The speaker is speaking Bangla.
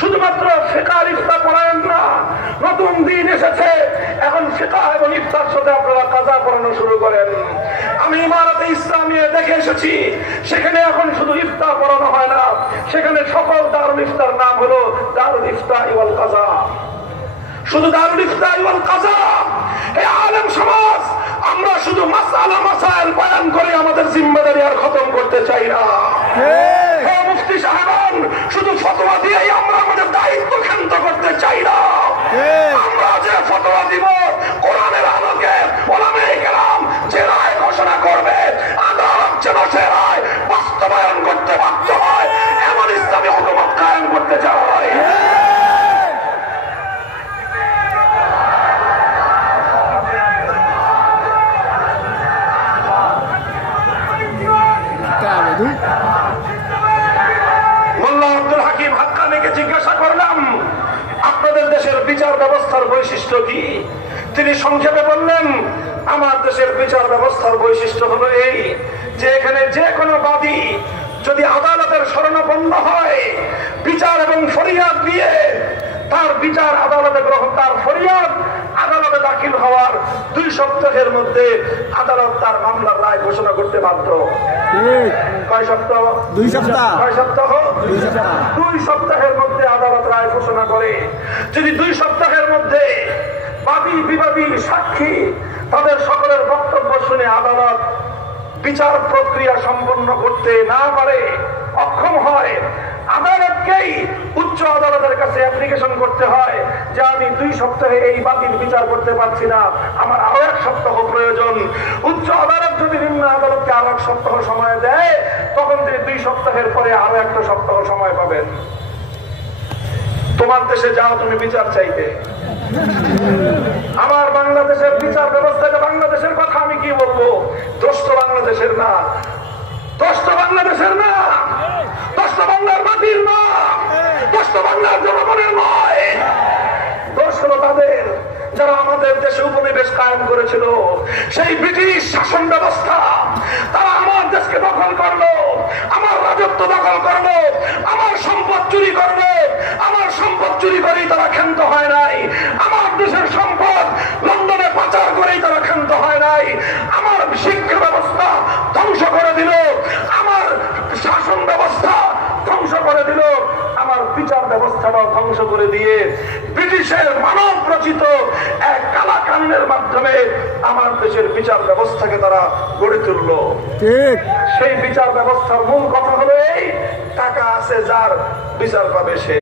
শুধুমাত্র ফিকহ আর ইফতার পড়ায়েন না, নতুন দিন এসেছে, এখন ফিকহ এবং ইফতার সাথে আপনারা কাজা পড়ানো শুরু করেন। আমি ইমারতে ইসলামিয়া দেখে এসেছি, সেখানে এখন শুধু ইফতার পড়ানো হয় না, সেখানে সকল দারুল ইফতার নাম হলো দারুল ইফতা ওয়াল কাজা। শুধু দারুল ইফতা ওয়াল কাজা। এই আলেম সমাজ আমরা শুধু মাসআলা মাসাইল বয়ান করে আমাদের জিম্মাদারি আর খতম করতে চাই না। হে মুফতি সাহেবান, শুধু ফতোয়া দিয়েই আমরা আমাদের দায়িত্ব ক্ষান্ত করতে চাই না। আমরা যে ফতোয়া দিব কোরআনের আলোকে উলামায়ে কেরাম যে রায় ঘোষণা করবে, আদালত যেন সে রায় বাস্তবায়ন করতে বাধ্য হয়, এমন ইসলামী হুকুমত কায়েম করতে চাই। মোল্লা আব্দুল হাকিম হাক্কানিকে জিজ্ঞাসা করলাম, আপনাদের দেশের বিচার ব্যবস্থার বৈশিষ্ট্য কি? তিনি সংক্ষেপে বললেন, আমার দেশের বিচার ব্যবস্থার বৈশিষ্ট্য হলো এই যে এখানে যে কোনো বাদী যদি আদালতের শরণাপন্ন হয়, বিচার এবং ফরিয়াদ দিয়ে তার বিচার আদালতে গ্রহণ, তার ফরিয়াদ আদালতে দাখিল হওয়ার 2 সপ্তাহের মধ্যে আদালত তার মামলার রায় ঘোষণা করতে বাধ্য। কয় সপ্তাহ? 2 সপ্তাহ। কয় সপ্তাহ? 2 সপ্তাহ। 2 সপ্তাহের মধ্যে আদালত রায় ঘোষণা করে। যদি 2 সপ্তাহের মধ্যে বাদী বিবাদী সাক্ষী তাদের সকলের বক্তব্য শুনে আদালত বিচার প্রক্রিয়া সম্পন্ন করতে না পারে, অক্ষম হয়, আদালতকেই উচ্চ আদালতের কাছে অ্যাপ্লিকেশন করতে হয় যে আমি 2 সপ্তাহে এই বাদীর বিচার করতে পারছি না, আমার আরো 1 সপ্তাহ প্রয়োজন। উচ্চ আদালত যদি নিম্ন আদালতকে আরো 1 সপ্তাহ সময় দেয়, তখন তিনি 2 সপ্তাহের পরে আরো 1 সপ্তাহ সময় পাবেন। তোমার দেশে যাও তুমি বিচার চাইতে। আমার বাংলাদেশের বিচার ব্যবস্থাকে, বাংলাদেশের কথা আমি কি বলবো, দোষ তো বাংলাদেশের না, দোষ তো বাংলাদেশের না, দোষ তো বাংলার মাটির না, দোষ তো বাংলার জনগণের নয়। দোষ হলো তাদের যারা আমাদের দেশে উপনিবেশ কায়েম করেছিল, সেই ব্রিটিশ শাসন ব্যবস্থা। তারা আমার দেশকে দখল করলো, আমার রাজত্ব দখল করলো, আমার সম্পদ চুরি করলো। আমার সম্পদ চুরি করেই তারা ক্ষান্ত হয় নাই, আমার দেশের সম্পদ লন্ডনে পাচার করেই তারা ক্ষান্ত হয় নাই। আমার শিক্ষা ব্যবস্থা ধ্বংস করে দিল, আমার শাসন ব্যবস্থা ধ্বংস করে দিল, আমার বিচার ব্যবস্থাটাও ধ্বংস করে দিয়ে ব্রিটিশের মানব রচিত এক কালাকান্নের মাধ্যমে আমার দেশের বিচার ব্যবস্থাকে তারা গড়ে তুলল। সেই বিচার ব্যবস্থার মূল কথা হলো এই, টাকা আছে যার বিচার পাবে সে।